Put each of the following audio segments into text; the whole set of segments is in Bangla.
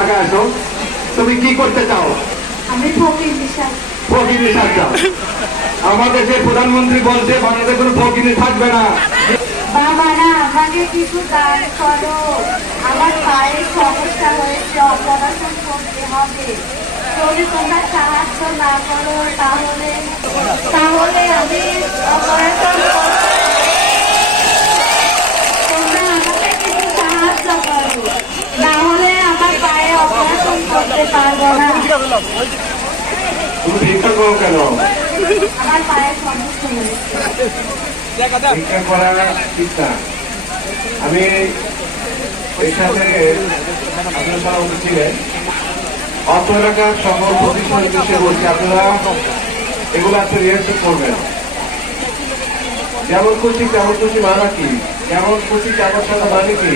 আগে আসো তুমি কি করতে চাও? আমি ফকির বিশ্বাস আমাদের যে প্রধানমন্ত্রী বলছে বাংলাদেশে কোনো ফকিনি থাকবে না। বাবারা আমাকে কিছু দান করো। আমার পায়ের সমস্যা হয়েছে অপারেশন করতে হবে। যদি তোমরা সাহায্য না করো তাহলে তাহলে আমি অপারেশন তোমরা আমাকে কিছু সাহায্য করো তাহলে আমার পায়ে অপারেশন করতে পারব না। তুমি ভিক্ষা করো কেন? আমার পায়ের সমস্যা হয়েছে। ভিক্ষা করা ঠিক না। আমি এখান থেকে আপনার সারা উচিত ছিলেন। অর্থ এলাকার সকল প্রতিষ্ঠান বিষয়ে বলছি আপনারা এগুলো আপনি রিহার্সেল করবেন। যেমন খুশি তেমন খুশি মানা কি? যেমন খুশি তেমন সাথে মানে কি?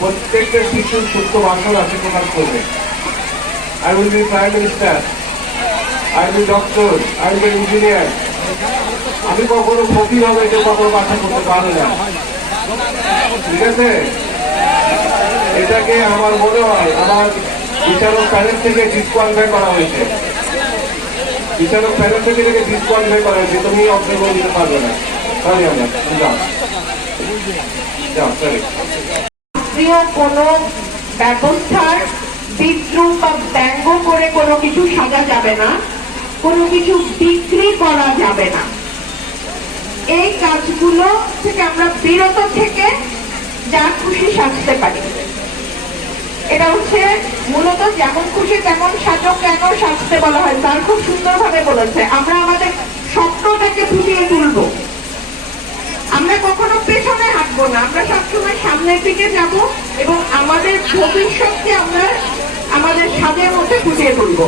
প্রত্যেকটা শিশুর সুস্থ বাসনা প্রকাশ করবেন। I will be prime minister I will doctor I will engineer আমি কখনো ফকির হবে এটা কখনো বাসা করতে পারব না। ঠিক আছে? এটাকে আমার মনে হয়, আমার বিচারক প্যানেল থেকে ডিসকোয়ালিফাই করা হয়েছে। বিচারক প্যানেল থেকে এটাকে ডিসকোয়ালিফাই করা হয়েছে, তুমি অংশগ্রহণ দিতে পারবে না। সরি আমরা, যাও। যাও সরি প্রিয় কোনো ব্যবস্থার বিদ্রুপ বা ব্যঙ্গ করে কোনো কিছু সাজা যাবে না, কোনো কিছু বিক্রি করা যাবে না। এই কাজগুলো থেকে আমরা বিরত থেকে যা খুশি সাজতে পারি। এটা হচ্ছে মূলত যেমন খুশি তেমন সাজো কেন সাজতে বলা হয় তার খুব সুন্দরভাবে বলেছে। আমরা আমাদের স্বপ্নটাকে ফুটিয়ে তুলবো আমরা কখনো পেছনে হাঁটবো না আমরা সবসময় সামনের দিকে যাব এবং আমাদের ভবিষ্যৎকে আমরা আমাদের সাজের মধ্যে গুটিয়ে তুলবো।